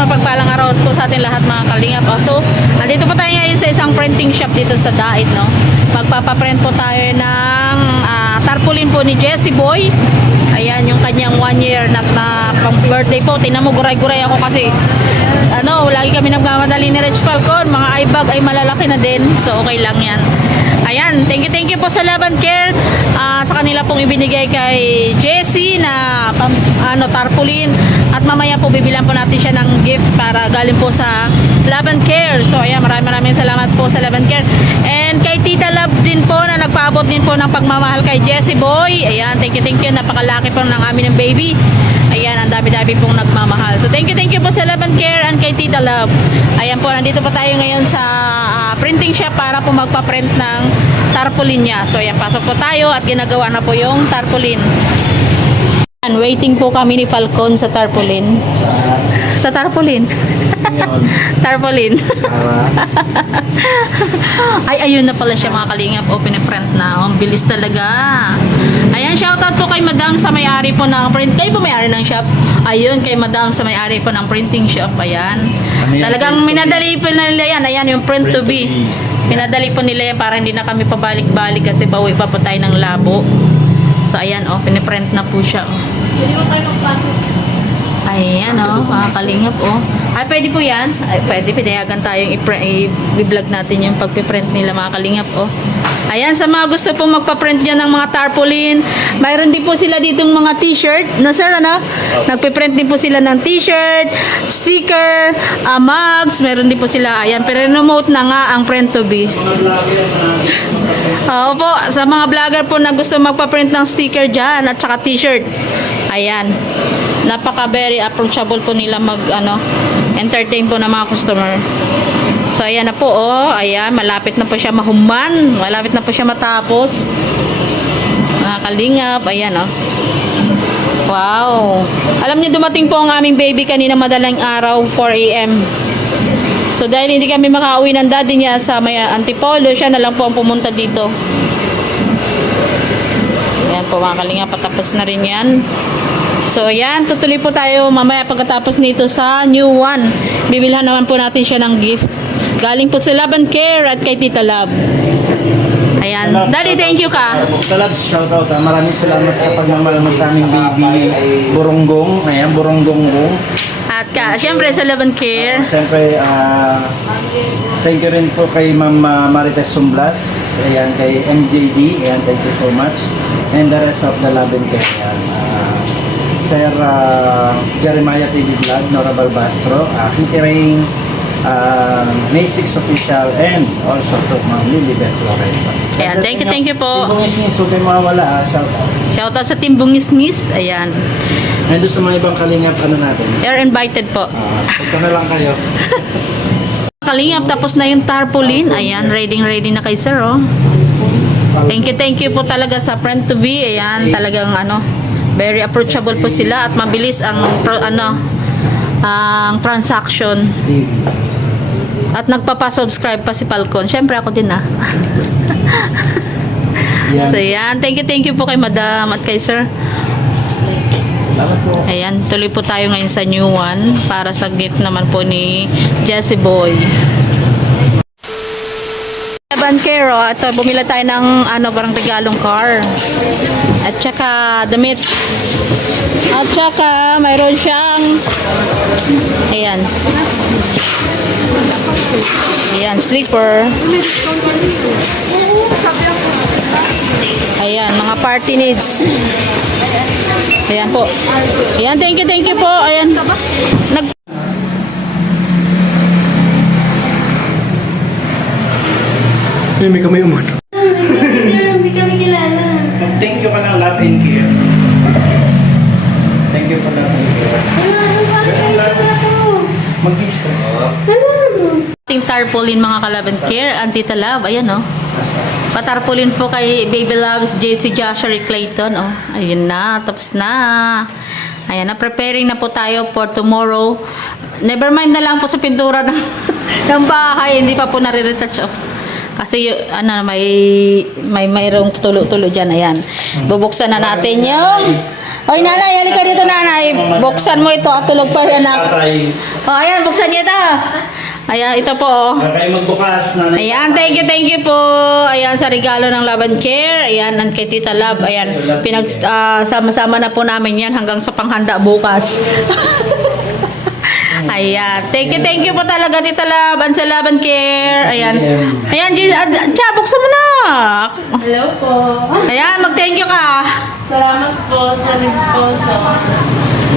mapagpalang araw po sa ating lahat mga kalingap. So, nandito po tayo ngayon sa isang printing shop dito sa Dait, no? Magpapaprint po tayo ng tarpaulin po ni Jessie Boy. Ayan, yung kanyang 1 year na pang birthday po. Tingnan mo, guray-guray ako kasi lagi kami nagmamadali ni Rich Falcon. Mga eye bag ay malalaki na din. So, okay lang yan. Ayan, thank you po sa Laban Care sa kanila pong ibinigay kay Jessie na tarpaulin, at mamaya po bibilan po natin siya ng gift para galing po sa Laban Care. So ayan, maraming salamat po sa Laban Care, and kay Tita Love din po na nagpaabot din po ng pagmamahal kay Jessie Boy. Ayan, thank you, napakalaki po ng amin ng baby. Ayan, ang dami-dami pong nagmamahal. So thank you po sa Laban Care and kay Tita Love. Ayan po, nandito po tayo ngayon sa printing shop para po magpa-print ng tarpaulin niya. So ayan, pasok po tayo at ginagawa na po yung tarpaulin. And waiting po kami ni Falcon sa tarpaulin. Sa tarpaulin. Tarpaulin. Ay, ayun na pala siya mga kalingap. Open and print na. Ang bilis talaga. Ayan, shoutout po kay Madam sa may-ari po ng print. Kayo po may-ari ng shop? Ayun, kay Madam sa may-ari po ng printing shop. Ayan. Talagang minadali po nila yan. Ayan, yung print to be. Minadali po nila yan para hindi na kami pabalik-balik kasi pauwi pa po tayo ng labo. So ayan, piniprint na po siya. Ayan, mga kalingap, Ay, pwede po yan. Ay, pwede, pinayagan tayong i-vlog natin yung pagpiprint nila mga kalingap, Ayan, sa mga gusto pong magpa-print dyan ng mga tarpaulin, mayroon din po sila ditong mga t-shirt. Na sir, nagpiprint din po sila ng t-shirt, sticker, mugs, meron din po sila. Ayan, pero remote na nga ang print to be. Opo, sa mga vlogger po na gusto magpa-print ng sticker dyan at saka t-shirt. Ayan. Napaka very approachable po nila entertain po ng mga customer. So ayan na po, ayan, malapit na po siya mahuman, malapit na po siya matapos. Mga kalingap, ayan Wow. Alam niyo, dumating po ang aming baby kanina madaling araw, 4 AM. So dahil hindi kami makauwi ng daddy niya sa may Antipolo, siya na lang po ang pumunta dito. Ayan po mga kalingap, patapos na rin yan. So ayan, tutuloy po tayo mamaya pagkatapos nito sa new one. Bibilhan naman po natin siya ng gift. Galing po sa Laban Care at kay Tita Love. Ayan. Daddy, thank you ka. Tita Love, shoutout. Maraming salamat sa pagmamahal mo sa aming baby Buronggong. Ayan, Buronggong. At syempre sa Laban Care. Siyempre, thank you rin po kay Ma'am Marites Sumblas. Ayan, kay MJD. Ayan, thank you so much. And the rest of the Laban Care. Ayan. Sir Jeremiah TV Vlog, Nora Balbastro, Kikiraing, May 6 Official, and also to Ma'am Lilibet Loretta. Ayan, thank you po. Timbungis-ngis, huwag kayo mawawala, shoutout. Shoutout sa Timbungis-ngis. Ayan. And doon sa mga ibang kalingap, natin? You're invited po. Punta na lang kayo. Kalingap, tapos na yung tarpaulin. Ayan, ready na kay sir, Thank you po talaga sa friend to be. Ayan, talagang very approachable po sila at mabilis ang ang transaction. At nagpapa-subscribe pa si Falcon. Syempre ako din So yan, thank you po kay Madam at kay Sir. Ayan, tuloy po tayo ngayon sa new one para sa gift naman po ni Jessie Boy. Laban Care, ito, bumila tayo ng parang regalong car. At saka damit. At saka mayroon siyang ayan. Ayan, slipper. Ayan, mga party needs. Ayan po. Ayan, thank you po. Ayan. May kamay umano. Hindi kami kilala. Thank you ka ng Love and Care. Thank you for Love and Care. Mag-gusto. Ating tarpaulin mga Kalaban Care, ang Tita Love, ayan patarpaulin po kay Baby Loves JC Joshua Clayton, ayun na, tapos na. Ayan na, preparing na po tayo for tomorrow. Never mind na lang po sa pintura ng bahay, hindi pa po nare-retouch, Kasi mayroong tulo-tulo diyan, ayan. Bubuksan na natin yung Oy, nanay, halika dito, nanay. Buksan mo ito at tulog pa, anak. Tatay. O, ayan, buksan niyo ito. Ayan, ito po, oh. Kayo magbukas na. Ayan, thank you po. Ayan, sa regalo ng Love and Care. Ayan, ang kay Tita Love. Ayan, sama-sama na po namin yan hanggang sa panghanda bukas. Ayan, thank you po talaga, Tita Love, and sa Love and Care. Ayan, ayan, Cha, buksan mo na. Hello po. Ayan, mag-thank you ka. Salamat po sa nag-sponsor.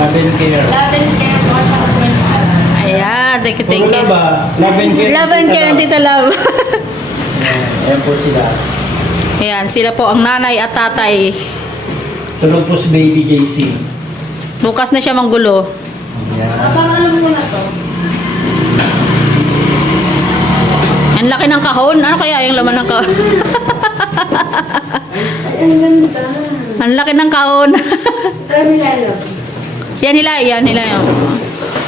Love and care. Love and care po sa kwento. Ayan, thank you. Wala ba? Love and care. Love and Care and Tita Love. Ayan po sila. Ayan, sila po ang nanay at tatay. Tulog po si baby JC. Bukas na siya manggulo. Ayan. Parang alam mo na to. Ang laki ng kahon. Ano kaya yung laman ng kahon? Ay, ang ganda. Ang laki ng kahon. Dami lalo. Yan nila yung.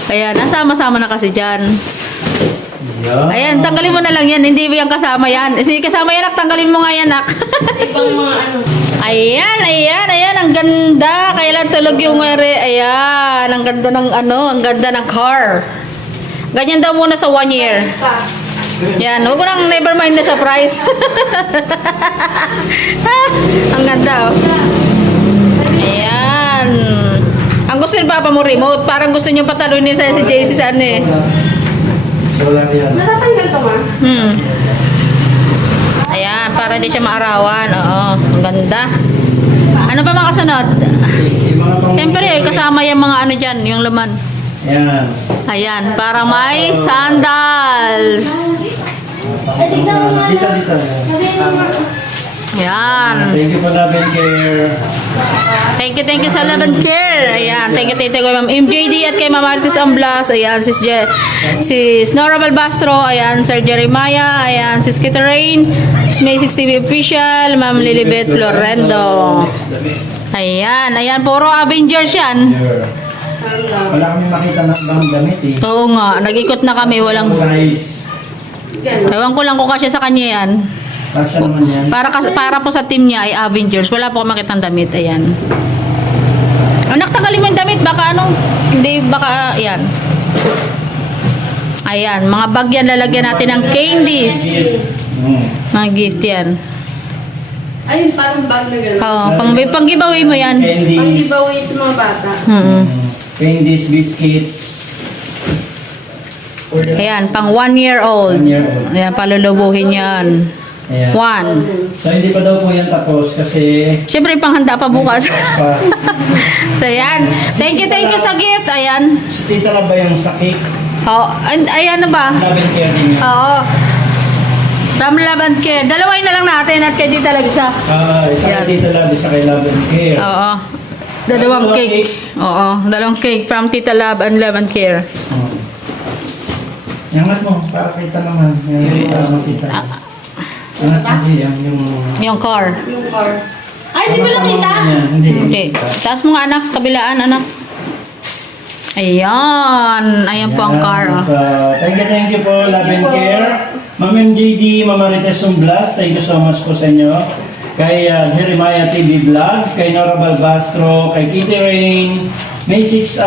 Ayan, sama-sama na kasi dyan. Ayan. Ayan, tanggalin mo na lang yan. Hindi mo yung kasama yan. Hindi kasama yan, nak. Tanggalin mo nga yan, nak. Ibang mga ano. Ayan. Ang ganda. Kailan tulog yung ere. Ayan, ang ganda ng ang ganda ng car. Ganyan daw muna sa 1 year. Pa. Yan, huwag mo nang never mind na sa price. Ang ganda, oh. Ayan. Ang gusto ni Papa mo remote. Parang gusto niya patalunin sa si JC sa ano eh. Solar yan. Natatanggal ka ma? Ayan, para di siya maarawan. Oo, ang ganda. Ano pa mga kasunod? Yung mga pang- Siyempre, kasama yung mga ano dyan, yung laman. Ayan. Ayan, para may sandals. Ay, tignan mo nga. Dito. Tignan mo nga. Ayan. Thank you for love and care. Thank you sa Love and Care. Ayan, thank you kay Ma'am MJD at kay Ma'am Artis Amblas. Ayan, si Nora Balbastro. Ayan, Sir Jeremiah. Ayan, si Skiterain. Si May 6 TV Official. Ma'am Lilibet Florendo. Ayan, puro Avengers yan. Wala kami makita ng ibang damit eh. Oo nga, nag-ikot na kami. Walang, Size. ewan ko lang kung kasya sa kanya yan. Kasya naman yan. Para po sa team niya ay Avengers. Wala po akong makitang damit. Ayan. Anak, tanggalin mo yung damit. Baka hindi, baka, ayan. Ayan, mga bag yan. Lalagyan natin ng candies. Mga gift yan. Ayun, parang bag na gano'n. Oo, pang giveaway mo yan. Pang Candies. giveaway sa mga bata. Candies, biscuits. Ayan, pang 1 year old. 1 year old. Ayan, palulubuhin yan. Ayan. 1. So hindi pa daw po yan tapos kasi Siyempre, panghanda pa bukas. pa. So, ayan. Thank you sa gift. Ayan. Tita lang ba yung sakit? Oh, ayan na ba? Love and care din yan. Oo. From Love and Care. Dalawin na lang natin at kay Tita Lagsa. Isa Yan. kay Tita Love, isa kay Love and care. Oo. Dalawang cake. Oo. Dalawang cake from Tita Love and Love and Care. Yangat mo, para kita naman. Yan, para makita. Yangat mo yan, Yung car. Yung car. Ay, di mo nakita? Yan, hindi. Okay. Taas mo nga anak. Kabilaan anak. Ayan. Ayan po ang car. Oh. So, thank you po, Love and Care. Ma'am MJD, Ma'am Marites Sumblas, thank you so much po sa inyo. Kay Jeremiah TV Vlog, kay Nora Balbastro, kay Kitty Rain, May 6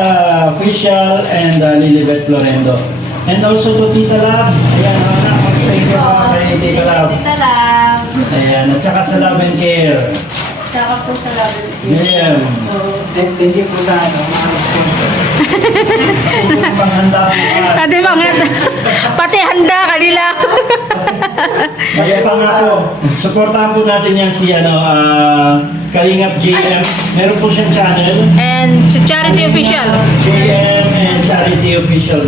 Official, and Lilibet Florendo. And also to Tita Love. Ayan, anak, thank you po kay Tita Love. Tita Love. Ayan, at saka sa Love and Care. Saka po sa Love and Care. Ayan. Thank you po sa mga sponsor. Panghanda po ka. Pati mga pati handa kanila. Kaya pa nga po, supportahan po natin yan si Kalingap JM. Meron po siyang channel. And si Charity Official. JM and Charity Official.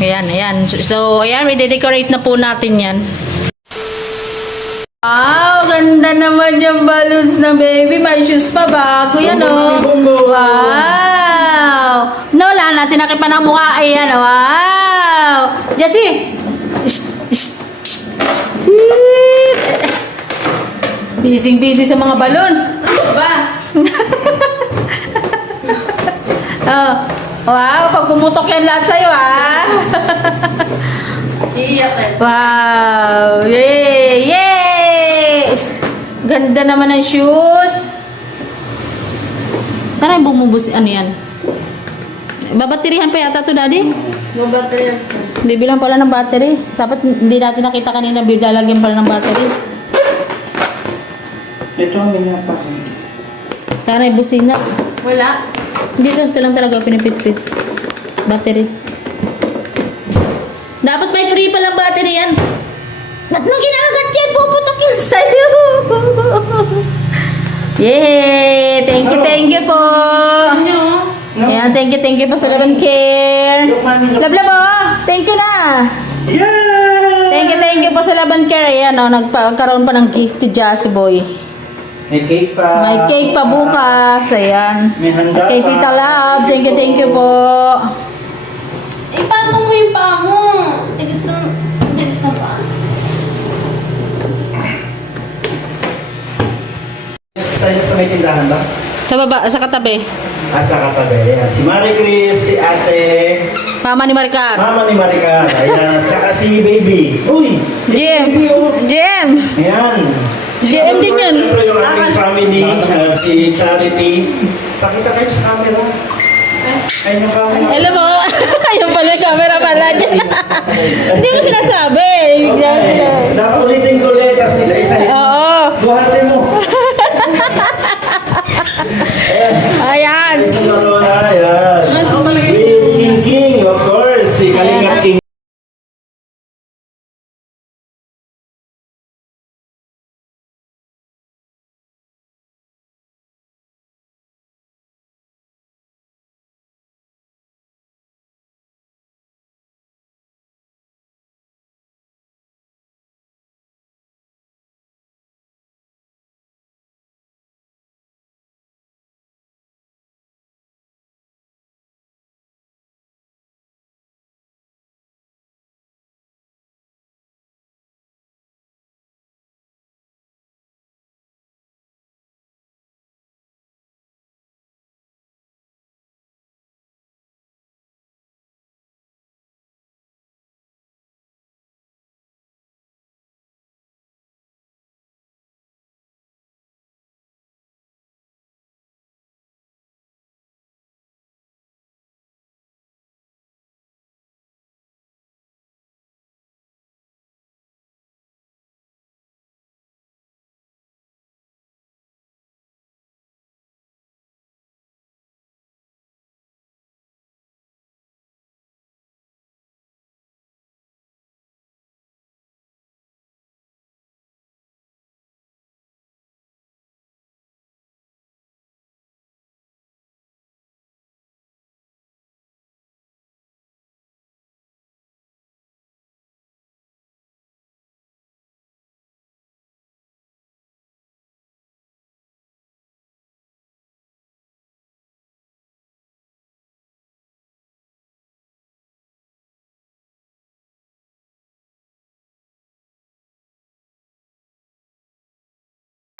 Ayan. So, ayan, may decorate na po natin yan. Wow, ganda naman yung balloons na baby. May shoes pa, bago yan, oh. Wow! No, wala natin nakipa ng mukha. Ayan, wow! Jessie! Busy sa mga balloons. Ano ba? Oh. Wow, pag pumutok yan lahat sa'yo, ah. Iiyak eh. Wow! Yay! Ganda naman ng shoes. Tara, bumubus, ano yan? Babaterihan pa yata to, Daddy? Mabattery. Hindi bilang pala ng battery. Dapat hindi natin nakita kanina, lalagyan pala ng battery. Ito ang minapa ko. Tara, ibusin na. Wala. Hindi ito lang talaga pinipit-pit. Battery. Dapat may free palang battery yan. Ba't mo ginagat yan? Puputok yun sa'yo. Yay! Thank you po. Ayan, thank you po sa Laban Care. Labla mo, thank you na. Yeah! Thank you po sa Laban Care. Ayan, nagpagkaroon pa ng gift to Jassy Boy. May cake pa. May cake pa bukas. Ayan. May handa At kay pa. Tita Love, thank you po. Ipatong mo yung paa mo. Tigas ng paa. Sa may tindahan ba? Sa baba, sa katabi. Sa katabi. Ayan. Si Marie Chris, si ate, Mama ni Maricar. mama ni Maricar. Ayan. Tsaka si baby. Uy! Jim. Baby, oh. Jim. Ayan. GM din yun. Siyempre yung ating family, si Charity. Pakita kayo sa camera. Ayun yung camera. Hello po. Yung pala yung camera pala dyan. Hindi mo sinasabi. Dapat ulitin ko ulit, tapos isa-isa. Oo. Buhati mo. Ayan. Ito na, ayan. Si King, of course. Si Kalinga King.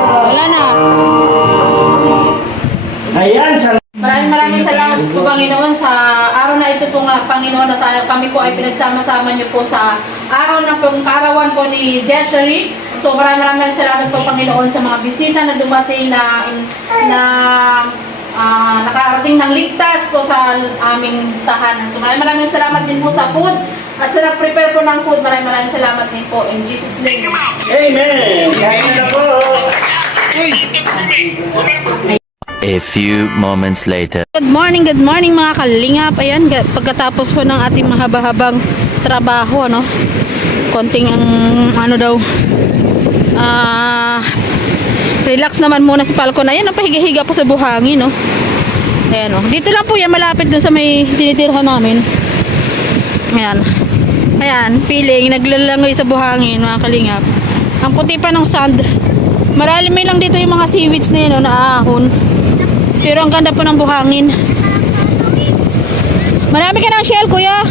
Wala na. Ayan, sa Maraming salamat po Panginoon sa araw na ito po nga Panginoon na kami po ay pinagsama-sama niyo po sa araw ng pong karawan po ni Jessery. So maraming salamat po Panginoon sa mga bisita na dumating na nakarating ng ligtas po sa aming tahanan. So maraming salamat din po sa food at sa nag-prepare po ng food. Maraming salamat din po in Jesus name. Amen! Kain na po! A few moments later. Good morning mga kalingap. Ayan, pagkatapos po ng ating mahaba-habang trabaho, ano, konting relax naman muna sa palko na yan. Napahiga-higa po sa buhangin, no. Ayan, oh. Dito lang po yan, malapit dun sa may tinitirhan namin. Ayan, feeling, naglalangoy sa buhangin, mga kalingap. Ang puti pa ng sand. Malalimay lang dito yung mga seaweeds na yun, no, na ahon. Pero ang ganda po ng buhangin. Marami ka ng shell, kuya.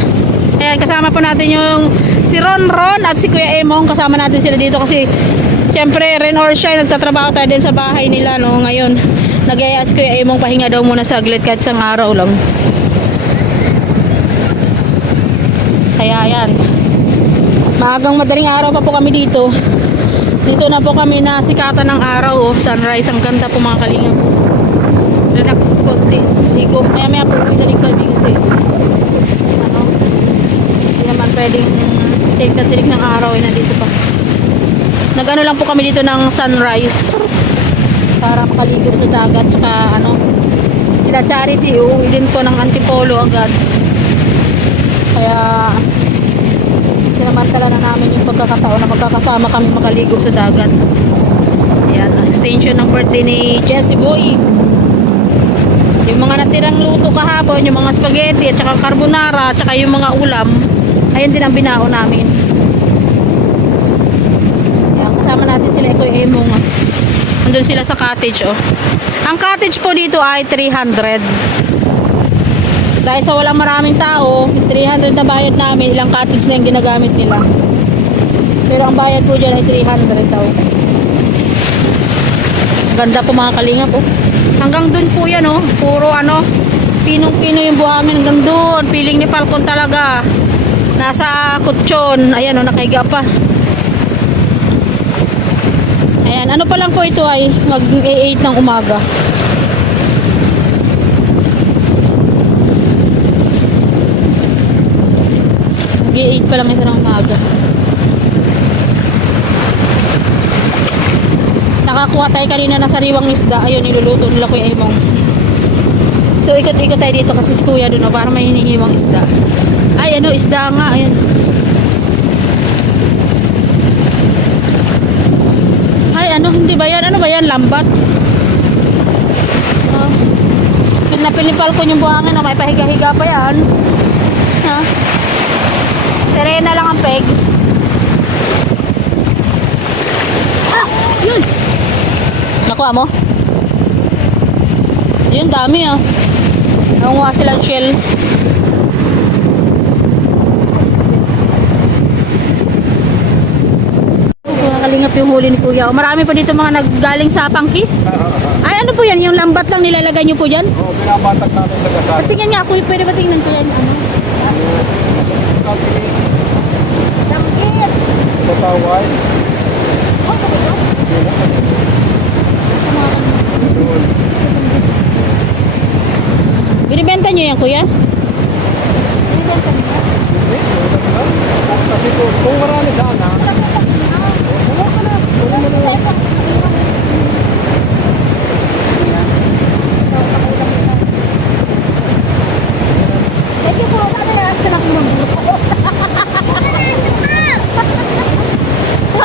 Ayan, kasama po natin yung si Ron at si Kuya Emong. Kasama natin sila dito kasi syempre, rain or shine, nagtatrabaho tayo din sa bahay nila, no. Ngayon, nag-aya si Kuya Emong pahinga daw muna saglit kahit isang araw lang. Kaya ayan. Maagang madaling araw pa po kami dito. Dito na po kami na sikatan ng araw, oh. Sunrise, ang ganda po mga kalingap. Relax konti. Ligo. Maya po uwi na rin kami kasi ano, hindi naman pwedeng take na tirik ng araw eh, nandito pa. Nagano lang po kami dito ng sunrise para makaligo sa dagat, tsaka ano, sila Charity uuwi din po ng Antipolo agad. Kaya sinamantala na namin yung pagkakataon na magkakasama kami makaligo sa dagat. Ayan, ang extension ng birthday ni Jessie Boy. Yung mga natirang luto kahapon, yung mga spaghetti at saka carbonara, at saka yung mga ulam, ayun din ang binao namin. Ayan, kasama natin sila Ikoy Emong. Andun sila sa cottage, oh. Ang cottage po dito ay 300. Dahil sa walang maraming tao, 300 na bayad namin, ilang cottage na yung ginagamit nila. Pero ang bayad po dyan ay 300 daw. Ganda po mga kalingap, oh. Hanggang dun po yan, oh. Puro ano, pinong-pino yung buhamin hanggang dun. Piling ni Falcon talaga. Nasa kutsyon. Ayan, oh, nakahiga pa. Ayan, ano pa lang po ito ay mag-8 ng umaga. Mag-8 pa lang ito ng umaga. Nakakuha tayo kanina na sariwang isda. Ayun, niluluto nila Kuya Emong. So, ikot-ikot tayo dito kasi si Kuya doon, para may hinihiwang isda. Ay, ano, isda nga. Ayun. Ay, ano, hindi ba yan? Ano ba yan? Lambat. Pinapilipal ko yung buhangin. Okay, pahiga-higa pa yan. Ha? Serena lang ang peg. Ah! Yun! Nakuha mo? Yun, dami ah. Nangunguha silang shell. Kalingap yung huli ni Kuya. Marami po dito mga naggaling sa Pangki. Ay, ano po yan? Yung lambat lang nilalagay nyo po dyan? Oo, binabatak natin sa gasal. Patingnan nga, Kuya. Pwede ba tingnan ko yan? Ano? Lambat! Tataway. Binibenta nyo yan, Kuya? Kasi kung marami sana,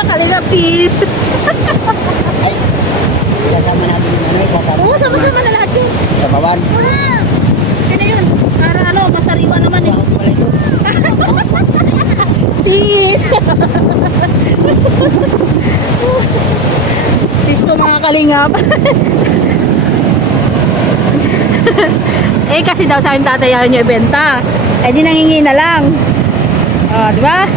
Kalingapis. Sasama natin yung ano, sasama. Oo, sama-sama na lahat yun. Sa bawan. Yun na yun. Para ano, masariwa naman eh. Bakit pala ito? Peace! Peace po mga kalingap. Eh kasi daw sa akin tatayahan nyo ibenta. Eh di nangingi na lang. O, di ba?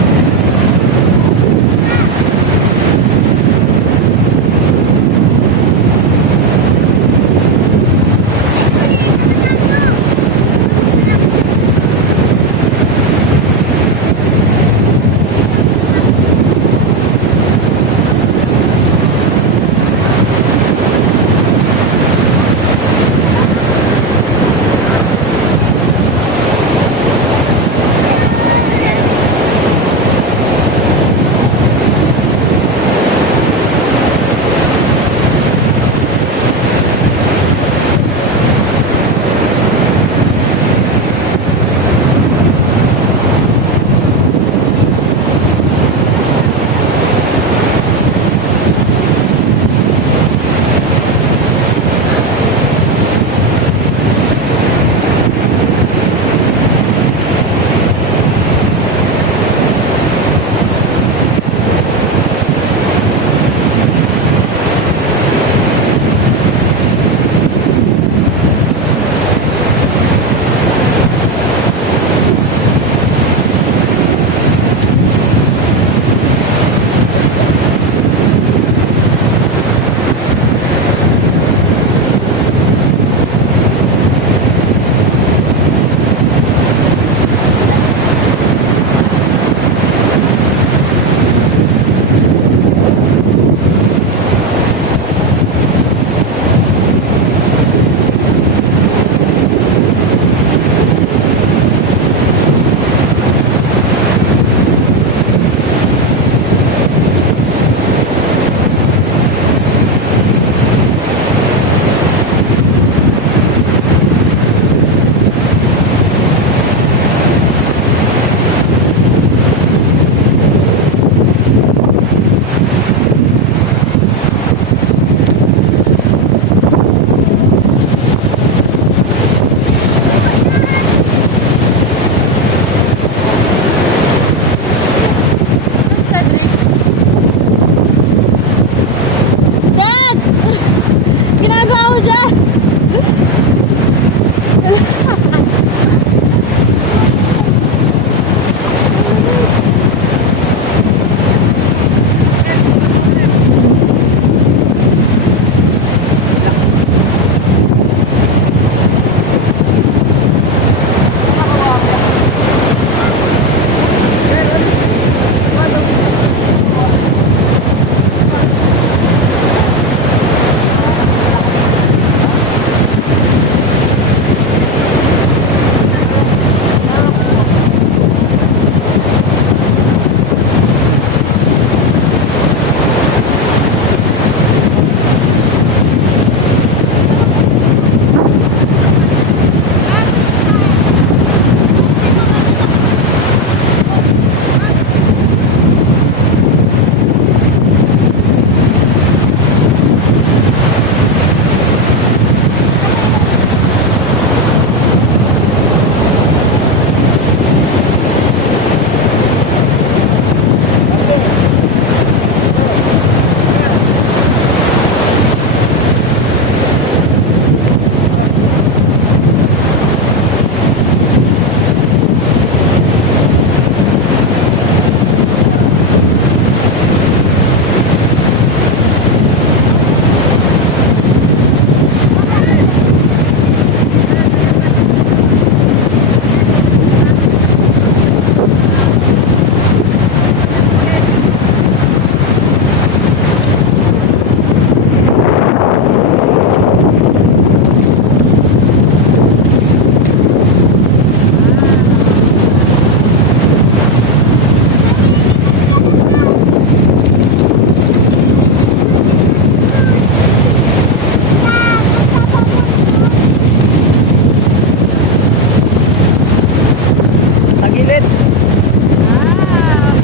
gilid. Ah.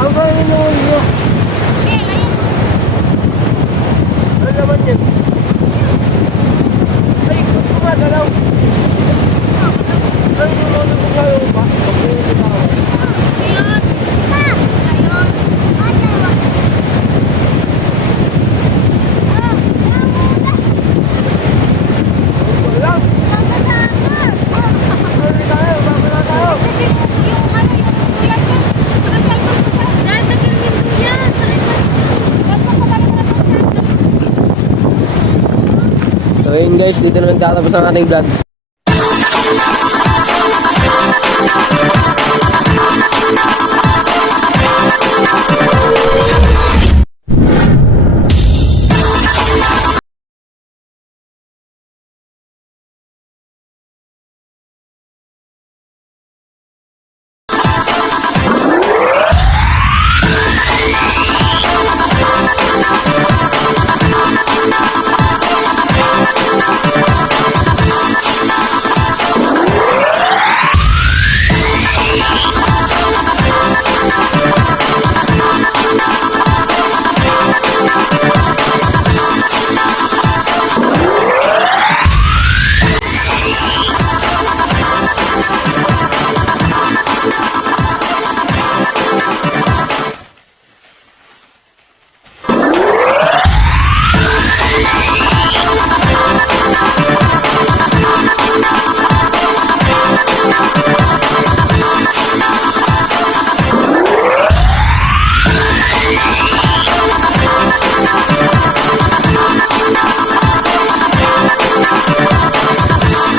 Ang gano'n naman nyo. Ano naman yan? Ay, gumagalaw. Ay, gumagalaw ba? Wala. Sorry tayo, babala tayo. So yun guys, dito na nagtatapos ang ating vlog.